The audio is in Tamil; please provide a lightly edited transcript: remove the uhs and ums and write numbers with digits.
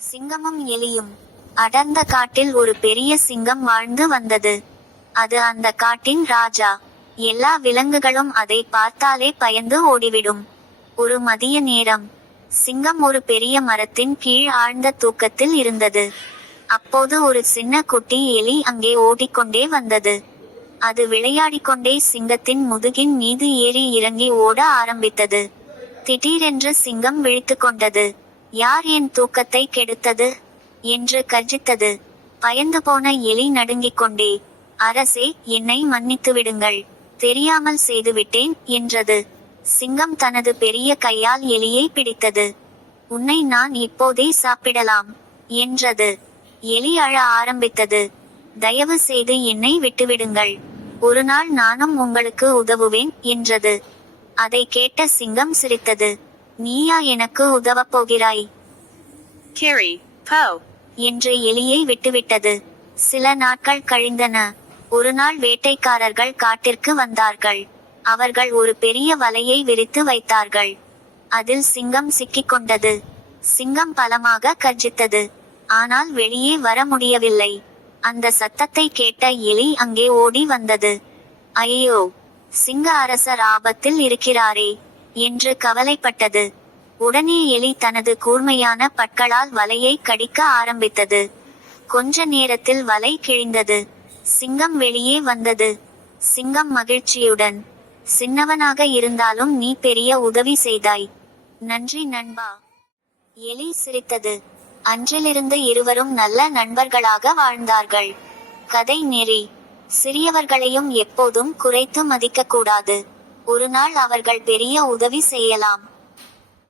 சிங்கமும் எலியும். அடர்ந்த காட்டில் ஒரு பெரிய சிங்கம் வாழ்ந்து வந்தது. அது அந்த காட்டின் ராஜா. எல்லா விலங்குகளும் அதை பார்த்தாலே பயந்து ஓடிவிடும். ஒரு மதிய நேரம் சிங்கம் ஒரு பெரிய மரத்தின் கீழ் ஆழ்ந்த தூக்கத்தில் இருந்தது. அப்போது ஒரு சின்ன குட்டி எலி அங்கே ஓடிக்கொண்டே வந்தது. அது விளையாடிக்கொண்டே சிங்கத்தின் முதுகின் மீது ஏறி இறங்கி ஓட ஆரம்பித்தது. திடீரென்று சிங்கம் விழித்துக்கொண்டது. யார் என் தூக்கத்தை கெடுத்தது என்று கர்ஜித்தது. பயந்து போன எலி நடுங்கிக் கொண்டே, அரசே, என்னை மன்னித்து விடுங்கள், தெரியாமல் செய்துவிட்டேன் என்றது. சிங்கம் தனது பெரிய கையால் எலியை பிடித்தது. உன்னை நான் இப்போதே சாப்பிடலாம் என்றது. எலி அழ ஆரம்பித்தது. தயவு செய்து என்னை விட்டுவிடுங்கள், ஒரு நாள் நானும் உங்களுக்கு உதவுவேன் என்றது. அதை கேட்ட சிங்கம் சிரித்தது. நீயா எனக்கு உதவப் போகிறாய் Kiri, Po. என்று எலியை விட்டுவிட்டது. சில நாட்கள் கழிந்தன. ஒரு நாள் வேட்டைக்காரர்கள் காட்டிற்கு வந்தார்கள். அவர்கள் ஒரு பெரிய வலையை விரித்து வைத்தார்கள். அதில் சிங்கம் சிக்கிக்கொண்டது. சிங்கம் பலமாக கர்ஜித்தது. ஆனால் வெளியே வர முடியவில்லை. அந்த சத்தத்தை கேட்ட எலி அங்கே ஓடி வந்தது. ஐயோ, சிங்க அரசர் ஆபத்தில் இருக்கிறாரே என்று கவலைப்பட்டது. உடனே எலி தனது கூர்மையான பற்களால் வலையை கடிக்க ஆரம்பித்தது. கொஞ்ச நேரத்தில் வலை கிழிந்தது. சிங்கம் வெளியே வந்தது. சிங்கம் மகிழ்ச்சியுடன், சின்னவனாக இருந்தாலும் நீ பெரிய உதவி செய்தாய், நன்றி நண்பா. எலி சிரித்தது. அன்றிலிருந்து இருவரும் நல்ல நண்பர்களாக வாழ்ந்தார்கள். கதை நெறி: சிறியவர்களையும் எப்போதும் குறைத்து மதிக்கக்கூடாது. ஒரு நாள் அவர்கள் பெரிய உதவி செய்யலாம்.